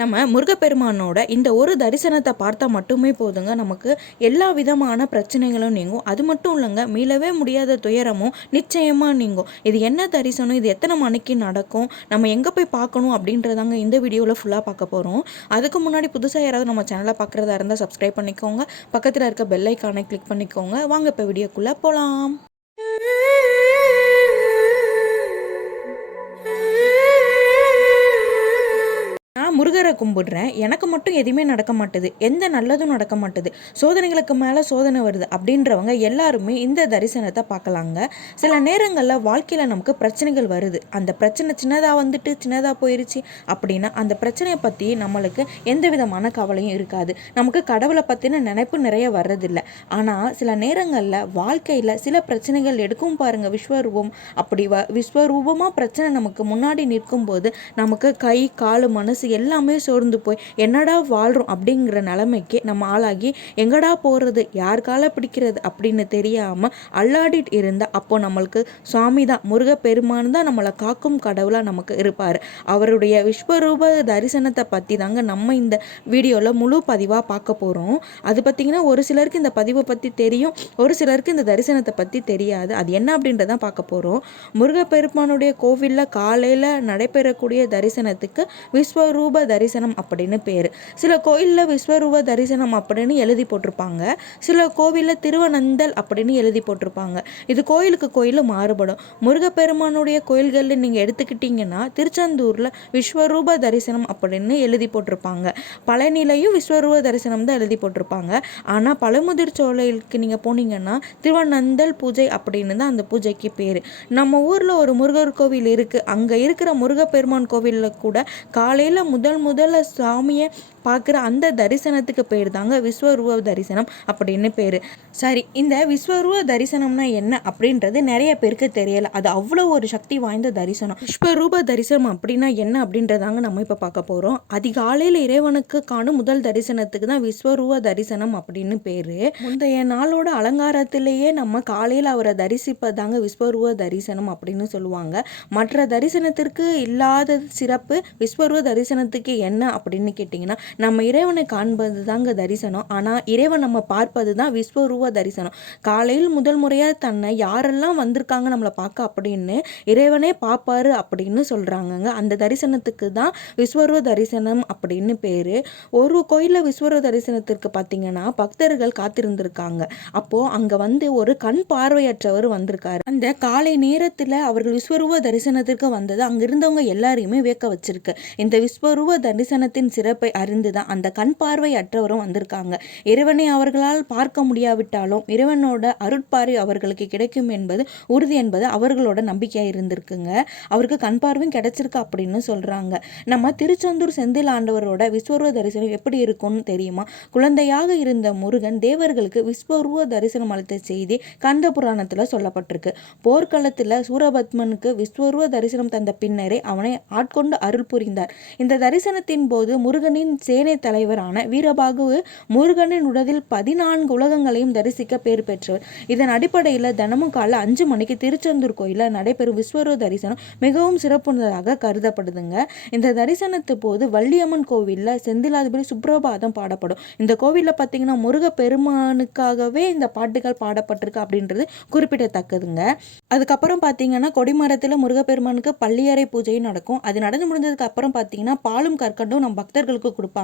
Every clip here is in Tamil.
நம்ம முருகப்பெருமானோட இந்த ஒரு தரிசனத்தை பார்த்தா மட்டுமே போதுங்க. நமக்கு எல்லா விதமான பிரச்சனைகளும் நீங்கும். அது மட்டும் இல்லைங்க மீளவே முடியாத துயரமும் நிச்சயமாக நீங்கும். இது என்ன தரிசனம் இது எத்தனை மணிக்கு நடக்கும் நம்ம எங்கே போய் பார்க்கணும் அப்படின்றதாங்க இந்த வீடியோவில் ஃபுல்லாக பார்க்க போகிறோம் அதுக்கு முன்னாடி புதுசாக யாராவது நம்ம சேனலை பார்க்குறதா இருந்தால் சப்ஸ்கிரைப் பண்ணிக்கோங்க. பக்கத்தில் இருக்க பெல் ஐக்கானை கிளிக் பண்ணிக்கோங்க. வாங்க இப்போ வீடியோக்குள்ளே போகலாம் முருகரை கும்பிடுறேன். எனக்கு மட்டும் எதுவுமே நடக்க மாட்டுது. எந்த நல்லதும் நடக்க மாட்டுது. சோதனைகளுக்கு மேலே சோதனை வருது அப்படின்றவங்க எல்லாருமே இந்த தரிசனத்தை பார்க்கலாங்க. சில நேரங்களில் வாழ்க்கையில் நமக்கு பிரச்சனைகள் வருது. அந்த பிரச்சனை சின்னதாக வந்துட்டு சின்னதாக போயிருச்சு அப்படின்னா அந்த பிரச்சனையை பற்றி நம்மளுக்கு எந்த விதமான கவலையும் இருக்காது. நமக்கு கடவுளை பற்றின நினைப்பு நிறைய வர்றதில்லை. ஆனால் சில நேரங்களில் வாழ்க்கையில் சில பிரச்சனைகள் எடுக்கும் பாருங்கள் விஸ்வரூபம். அப்படி வ விஸ்வரூபமாக பிரச்சனை நமக்கு முன்னாடி நிற்கும்போது நமக்கு கை கால் மனசு எல்லாம் எல்லாமே சோர்ந்து போய் என்னடா வாழ்கிறோம் அப்படிங்கிற நிலைமைக்கு நம்ம ஆளாகி எங்கடா போகிறது யார் காலை பிடிக்கிறது? அப்படின்னு தெரியாமல் அல்லாடிட்டு இருந்தால் அப்போ நம்மளுக்கு சுவாமி தான் முருகப்பெருமான் தான் நம்மளை காக்கும் கடவுளாக நமக்கு இருப்பார். அவருடைய விஸ்வரூப தரிசனத்தை பற்றி தாங்க நம்ம இந்த வீடியோவில் முழு பதிவாக பார்க்க போகிறோம் அது பார்த்திங்கன்னா ஒரு சிலருக்கு இந்த பதிவை பற்றி தெரியும் ஒரு சிலருக்கு இந்த தரிசனத்தை பற்றி தெரியாது. அது என்ன அப்படின்றதான் பார்க்க போகிறோம் முருகப்பெருமானுடைய கோவிலில் காலையில் நடைபெறக்கூடிய தரிசனத்துக்கு விஸ்வரூப தரிசனம் அப்படின்னு பேர். சில கோயிலில் விஸ்வரூப தரிசனம் அப்படின்னு எழுதி போட்டிருப்பாங்க. சில கோவிலில் திருவனந்தல் அப்படின்னு எழுதி போட்டிருப்பாங்க. இது கோயிலுக்கு கோயில் மாறுபடும். முருகப்பெருமானுடைய கோயில்களில் நீங்கள் எடுத்துக்கிட்டிங்கன்னா திருச்செந்தூரில் விஸ்வரூப தரிசனம் அப்படின்னு எழுதி போட்டிருப்பாங்க. பழனிலையும் விஸ்வரூப தரிசனம் தான் எழுதி போட்டிருப்பாங்க. ஆனால் பழமுதிர் சோலைக்கு நீங்கள் போனீங்கன்னா திருவனந்தல் பூஜை அப்படின்னு தான் அந்த பூஜைக்கு பேர். நம்ம ஊரில் ஒரு முருகர் கோவில் இருக்குது அங்கே இருக்கிற முருகப்பெருமான் கோவிலில் கூட காலையில் முதல் முதல்ல சாமியை பார்க்குற அந்த தரிசனத்துக்கு பேர் தாங்க விஸ்வரூப தரிசனம் அப்படின்னு பேர். சரி இந்த விஸ்வரூப தரிசனம்னா என்ன அப்படின்றது நிறைய பேருக்கு தெரியல. அது அவ்வளோ ஒரு சக்தி வாய்ந்த தரிசனம். விஸ்வரூப தரிசனம் அப்படின்னா என்ன அப்படின்றதாங்க நம்ம இப்போ பார்க்க போகிறோம் அதிகாலையில் இறைவனுக்கு காணும் முதல் தரிசனத்துக்கு தான் விஸ்வரூப தரிசனம் அப்படின்னு பேர். முந்தைய நாளோட அலங்காரத்திலேயே நம்ம காலையில் அவரை தரிசிப்பதாங்க விஸ்வரூப தரிசனம் அப்படின்னு சொல்லுவாங்க. மற்ற தரிசனத்திற்கு இல்லாத சிறப்பு விஸ்வரூப தரிசனத்துக்கு என்ன அப்படின்னு கேட்டிங்கன்னா நம்ம இறைவனை காண்பது தாங்க தரிசனம். ஆனால் இறைவன் நம்ம பார்ப்பது தான் விஸ்வரூப தரிசனம். காலையில் முதல் முறையாக தன்னை யாரெல்லாம் வந்திருக்காங்க நம்மளை பார்க்க அப்படின்னு இறைவனே பார்ப்பாரு அப்படின்னு சொல்கிறாங்கங்க அந்த தரிசனத்துக்கு தான் விஸ்வரூப தரிசனம் அப்படின்னு பேர். ஒரு கோயிலில் விஸ்வரூப தரிசனத்திற்கு பார்த்தீங்கன்னா பக்தர்கள் காத்திருந்திருக்காங்க. அப்போது அங்கே வந்து ஒரு கண் பார்வையற்றவர் வந்திருக்காரு. அந்த காலை நேரத்தில் அவர்கள் விஸ்வரூப தரிசனத்திற்கு வந்தது அங்கே இருந்தவங்க எல்லாரையுமே வியக்க வச்சிருக்கு. இந்த விஸ்வரூப தரிசனத்தின் சிறப்பை அறிந்து தான் அந்த கண் பார்வை அற்றவரும் வந்திருக்காங்க. இறைவனை அவர்களால் பார்க்க முடியாவிட்டாலும் இறைவனோட அருட்பார்வை அவர்களுக்கு கிடைக்கும் என்பது உறுதி என்பது அவர்களோட நம்பிக்கையாக இருந்திருக்குங்க. அவருக்கு கண் பார்வையும் கிடைச்சிருக்கு அப்படின்னு சொல்கிறாங்க நம்ம திருச்செந்தூர் செந்தில் ஆண்டவரோட விஸ்வரூப தரிசனம் எப்படி இருக்கும்னு தெரியுமா? குழந்தையாக இருந்த முருகன் தேவர்களுக்கு விஸ்வரூப தரிசனம் அளித்த செய்தி கந்த புராணத்தில் சொல்லப்பட்டிருக்கு. போர்க்களத்தில் சூரபத்மனுக்கு விஸ்வரூப தரிசனம் தந்த பின்னரே அவனை ஆட்கொண்டு அருள் புரிந்தார். இந்த தரிசனத்தின் போது முருகனின் சேனை தலைவரான வீரபாகு முருகனின் உடலில் பதினான்கு உலகங்களையும் தரிசிக்க பேர் பெற்றவர். இதன் அடிப்படையில் தினமும் காலை அஞ்சு மணிக்கு திருச்செந்தூர் கோயிலில் நடைபெறும் விஸ்வரூப தரிசனம் மிகவும் சிறப்புள்ளதாக கருதப்படுதுங்க. இந்த தரிசனத்து போது வள்ளியம்மன் கோவிலில் செந்திலாதிபதி சுப்ரபாதம் பாடப்படும். இந்த கோவிலில் பார்த்தீங்கன்னா முருக பெருமானுக்காகவே இந்த பாட்டுகள் பாடப்பட்டிருக்கு அப்படின்றது குறிப்பிடத்தக்கதுங்க. அதுக்கப்புறம் பார்த்தீங்கன்னா கொடிமரத்தில் முருகப்பெருமானுக்கு பள்ளியறை பூஜையும் நடக்கும். அது நடந்து முடிஞ்சதுக்கு அப்புறம் பார்த்தீங்கன்னா பாலும் கற்கண்டும் நம்ம பக்தர்களுக்கு கொடுப்பாங்க.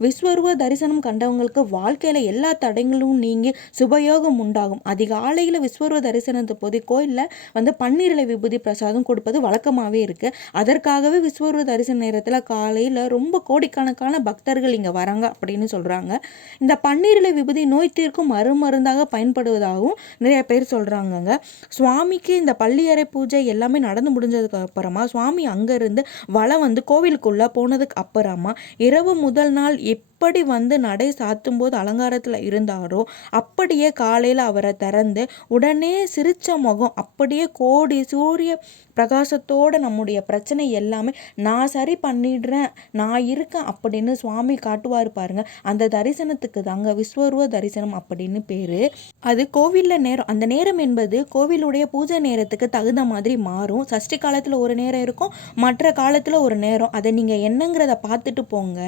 விஸ்வரூப தரிசனம் கண்டவங்களுக்கு வாழ்க்கையில் எல்லா தடைகளும் நீங்கி சுபயோகம் உண்டாகும். அதிகாலையில் விஸ்வரூப தரிசனத்தை போது கோயிலில் வந்து பன்னீரிலை விபூதி பிரசாதம் கொடுப்பது வழக்கமாகவே இருக்குது அதற்காகவே விஸ்வரூப தரிசன நேரத்தில் காலையில் ரொம்ப கோடிக்கணக்கான பக்தர்கள் இங்கே வராங்க அப்படின்னு சொல்கிறாங்க இந்த பன்னீரிலை விபூதி நோய் தீர்க்கும் மறுமருந்தாக பயன்படுவதாகவும் நிறைய பேர் சொல்கிறாங்கங்க சுவாமிக்கு இந்த பள்ளியறை பூஜை எல்லாமே நடந்து முடிஞ்சதுக்கு அப்புறமா சுவாமி அங்கேருந்து வளம் வந்து கோவிலுக்குள்ளே போனதுக்கு அப்புறமா இரவு முதல் நாள் எப் எப்படி வந்து நடை சாத்தும்போது அலங்காரத்தில் இருந்தாரோ அப்படியே காலையில் அவரை திறந்து உடனே சிரித்த முகம் அப்படியே கோடி சூரிய பிரகாசத்தோட நம்முடைய பிரச்சனை எல்லாமே நான் சரி பண்ணிடுறேன் நான் இருக்கேன் அப்படின்னு சுவாமி காட்டுவார் பாருங்க. அந்த தரிசனத்துக்கு தாங்க விஸ்வரூப தரிசனம் அப்படின்னு பேர். அது கோவிலில் நேரம் அந்த நேரம் என்பது கோவிலுடைய பூஜை நேரத்துக்கு தகுந்த மாதிரி மாறும். சஷ்டி காலத்தில் ஒரு நேரம் இருக்கும் மற்ற காலத்தில் ஒரு நேரம். அதை நீங்கள் என்னங்கிறத பார்த்துட்டு போங்க.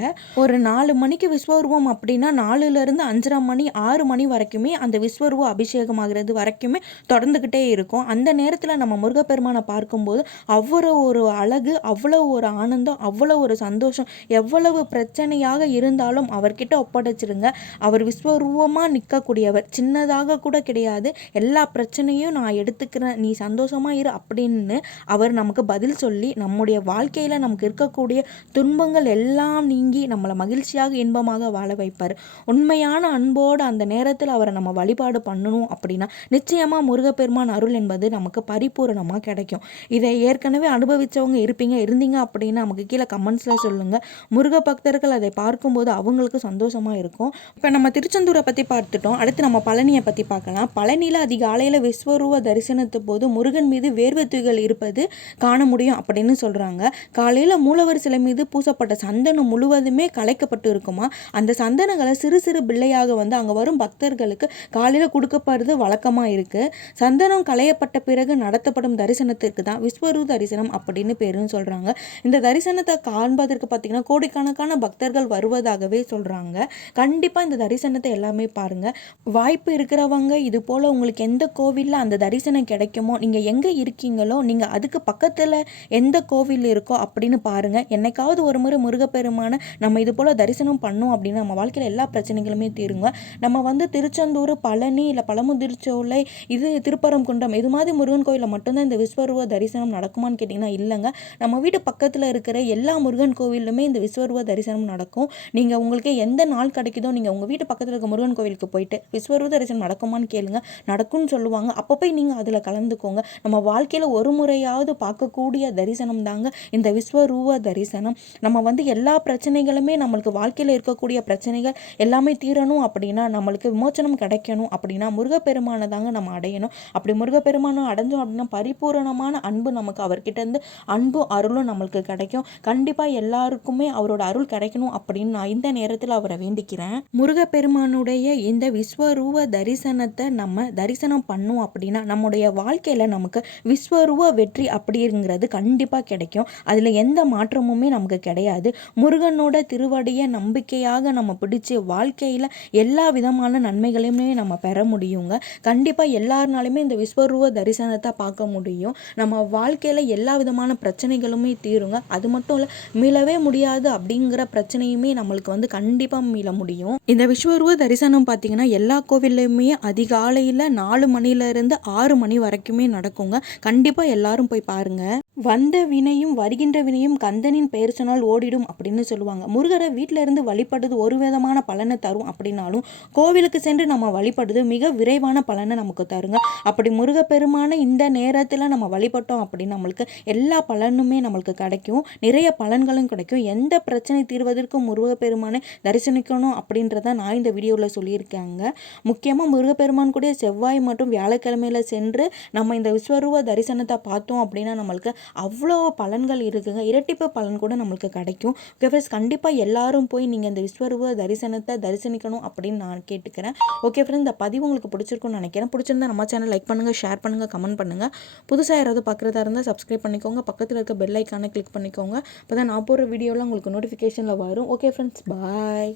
ஒரு நாலு மணிக்கு விஸ்வரூபம் அப்படின்னா நாலுலேருந்து அஞ்சரை மணி ஆறு மணி வரைக்குமே அந்த விஸ்வரூப அபிஷேகம் ஆகிறது வரைக்குமே தொடர்ந்துக்கிட்டே இருக்கும். அந்த நேரத்தில் நம்ம முருகப்பெருமானை பார்க்கும்போது அவ்வளோ ஒரு அழகு அவ்வளோ ஒரு ஆனந்தம் அவ்வளோ ஒரு சந்தோஷம். எவ்வளவு பிரச்சனையாக இருந்தாலும் அவர்கிட்ட ஒப்படைச்சிருங்க. அவர் விஸ்வரூபமாக நிற்கக்கூடியவர் சின்னதாக கூட கிடையாது. எல்லா பிரச்சனையும் நான் எடுத்துக்கிறேன். நீ சந்தோஷமாக இரு அப்படின்னு அவர் நமக்கு பதில் சொல்லி நம்முடைய வாழ்க்கையில் நமக்கு இருக்கக்கூடிய துன்பங்கள் எல்லாம் நீங்கி நம்மளை மகிழ்ச்சியாக இன்பமாக வாழ வைப்பார். உண்மையான அன்போடு அந்த நேரத்தில் அவரை நம்ம வழிபாடு பண்ணணும் அப்படின்னா நிச்சயமாக முருகப்பெருமான் அருள் என்பது நமக்கு பரிபூரணமாக கிடைக்கும். இதை ஏற்கனவே அனுபவித்தவங்க இருப்பீங்க. இருந்தீங்க அப்படின்னு நமக்கு கீழே கமெண்ட்ஸில் சொல்லுங்கள் முருக பக்தர்கள் அதை பார்க்கும்போது அவங்களுக்கு சந்தோஷமாக இருக்கும். இப்போ நம்ம திருச்செந்தூரை பற்றி பார்த்துட்டோம். அடுத்து நம்ம பழனியை பற்றி பார்க்கலாம். பழனியில் அதிகாலையில் விஸ்வரூப தரிசனத்து போது முருகன் மீது வேர்வத்துகள் இருப்பது காண முடியும் அப்படின்னு சொல்கிறாங்க காலையில் மூலவர் சிலை மீது பூசப்பட்ட சந்தனம் முழுவதுமே கலைக்கப்பட்டு இருக்குமா? அந்த சந்தனங்களை சிறு சிறு பிள்ளையாக வந்து அங்கே வரும் பக்தர்களுக்கு காலையில் கொடுக்கப்படுறது வழக்கமாக இருக்குது சந்தனம் களையப்பட்ட பிறகு நடத்தப்படும் தரிசனத்திற்கு தான் விஸ்வரூ தரிசனம் அப்படின்னு பேருன்னு சொல்கிறாங்க இந்த தரிசனத்தை காண்பதற்கு பார்த்திங்கன்னா கோடிக்கணக்கான பக்தர்கள் வருவதாகவே சொல்கிறாங்க கண்டிப்பாக இந்த தரிசனத்தை எல்லாமே பாருங்கள் வாய்ப்பு இருக்கிறவங்க இது போல் உங்களுக்கு எந்த கோவிலில் அந்த தரிசனம் கிடைக்குமோ நீங்கள் எங்கே இருக்கீங்களோ நீங்கள் அதுக்கு பக்கத்தில் எந்த கோவில் இருக்கோ அப்படின்னு பாருங்கள் என்னைக்காவது ஒரு முறை முருகப்பெருமான நம்ம இது போல் தரிசனம் பண்ணோம் அப்படின்னா நம்ம வாழ்க்கையில் எல்லா பிரச்சனைகளுமே தீருங்க. நம்ம வந்து திருச்செந்தூர் பழனி இல்லை பழமுதிர்ச்சோலை இது திருப்பரங்குன்றம் இது மாதிரி முருகன் கோயிலில் மட்டும்தான் இந்த விஸ்வரூப தரிசனம் நடக்குமான்னு கேட்டிங்கன்னா இல்லைங்க. நம்ம வீட்டு பக்கத்தில் இருக்கிற எல்லா முருகன் கோவிலுமே இந்த விஸ்வரூப தரிசனம் நடக்கும். நீங்கள் உங்களுக்கு எந்த நாள் கிடைக்குதோ நீங்கள் உங்கள் வீட்டு பக்கத்தில் இருக்க முருகன் கோவிலுக்கு போயிட்டு விஸ்வரூப தரிசனம் நடக்குமான்னு கேளுங்க. நடக்கும்னு சொல்லுவாங்க. அப்போ போய் நீங்கள் அதில் கலந்துக்கோங்க. நம்ம வாழ்க்கையில் ஒரு முறையாவது பார்க்கக்கூடிய தரிசனம் தாங்க இந்த விஸ்வரூப தரிசனம். நம்ம வந்து எல்லா பிரச்சனைகளுமே நம்மளுக்கு வாழ்க்கையில் இருக்கக்கூடிய பிரச்சனைகள் எல்லாமே தீரணும் அப்படின்னா நம்மளுக்கு விமோச்சனம் கிடைக்கணும் அப்படின்னா முருகப்பெருமானை தாங்க நம்ம அடையணும். அப்படி முருகப்பெருமானம் அடைஞ்சோம் அப்படின்னா பரிபூரணமான அன்பு நமக்கு அவர்கிட்ட இருந்து அன்பும் அருளும் நம்மளுக்கு கிடைக்கும். கண்டிப்பாக எல்லாருக்குமே அவரோட அருள் கிடைக்கணும் அப்படின்னு நான் இந்த நேரத்தில் அவரை வேண்டிக்கிறேன். முருகப்பெருமானுடைய இந்த விஸ்வரூப தரிசனத்தை நம்ம தரிசனம் பண்ணோம் அப்படின்னா நம்முடைய வாழ்க்கையில் நமக்கு விஸ்வரூப வெற்றி அப்படிங்கிறது கண்டிப்பாக கிடைக்கும். அதில் எந்த மாற்றமுமே நமக்கு கிடையாது. முருகனோட திருவடியை நம்பிக்கையாக நம்ம பிடிச்சி வாழ்க்கையில் எல்லா விதமான நன்மைகளையுமே நம்ம பெற முடியுங்க. கண்டிப்பாக எல்லாருனாலுமே இந்த விஸ்வரூப தரிசனத்தை பார்க்க முடியும். நம்ம வாழ்க்கையில் எல்லா விதமான பிரச்சனைகளுமே தீருங்க. அது மட்டும் இல்லை மீளவே முடியாது அப்படிங்கிற பிரச்சனையுமே நம்மளுக்கு வந்து கண்டிப்பாக மீள முடியும். இந்த விஸ்வரூப தரிசனம் பார்த்தீங்கன்னா எல்லா கோவில்லையுமே அதிகாலையில் நாலு மணிலேருந்து ஆறு மணி வரைக்குமே நடக்குங்க. கண்டிப்பாக எல்லாரும் போய் பாருங்க. வந்த வினையும் வருகின்ற வினையும் கந்தனின் பெயர் சொன்னால் ஓடிடும் அப்படின்னு சொல்லுவாங்க. முருகரை வீட்டில இருந்து வழிபடுது ஒரு விதமான பலனை தரும் அப்படின்னாலும் கோவிலுக்கு சென்று நம்ம வழிபடுது மிக விரைவான பலனை நமக்கு தருங்க. அப்படி முருகப்பெருமான இந்த நேரத்தில் நம்ம வழிபட்டோம் அப்படின்னு நம்மளுக்கு எல்லா பலனுமே நம்மளுக்கு கிடைக்கும். நிறைய பலன்களும் கிடைக்கும். எந்த பிரச்சனை தீர்வதற்கும் முருகப்பெருமானை தரிசனிக்கணும் அப்படின்றத நான் இந்த வீடியோவில் சொல்லியிருக்காங்க. முக்கியமாக முருகப்பெருமான் கூட செவ்வாய் மற்றும் வியாழக்கிழமையில் சென்று நம்ம இந்த விஸ்வரூப தரிசனத்தை பார்த்தோம் அப்படின்னா நம்மளுக்கு அவ்வளோ பலன்கள் இருக்குங்க. இரட்டிப்பு பலன் கூட நம்மளுக்கு கிடைக்கும். ஓகே ஃப்ரெண்ட்ஸ் கண்டிப்பாக எல்லாரும் போய் நீங்கள் நீங்கள் இந்த விஸ்வரூப தரிசனத்தை தரிசனிக்கணும் அப்படின்னு நான் கேட்டுக்கிறேன். ஓகே ஃப்ரெண்ட் இந்த பதிவு உங்களுக்கு பிடிச்சிருக்கும்னு நினைக்கிறேன். பிடிச்சிருந்தா நம்ம சேனல் லைக் பண்ணுங்கள் ஷேர் பண்ணுங்கள் கமெண்ட் பண்ணுங்கள் புதுசாக யாராவது பார்க்குறதா இருந்தால் சப்ஸ்கிரைப் பண்ணிக்கோங்க. பக்கத்தில் இருக்க பெல் ஐக்கானை கிளிக் பண்ணிக்கோங்க. அப்போ தான் நான் போகிற வீடியோலாம் உங்களுக்கு நோட்டிஃபிகேஷனில் வரும். Okay friends bye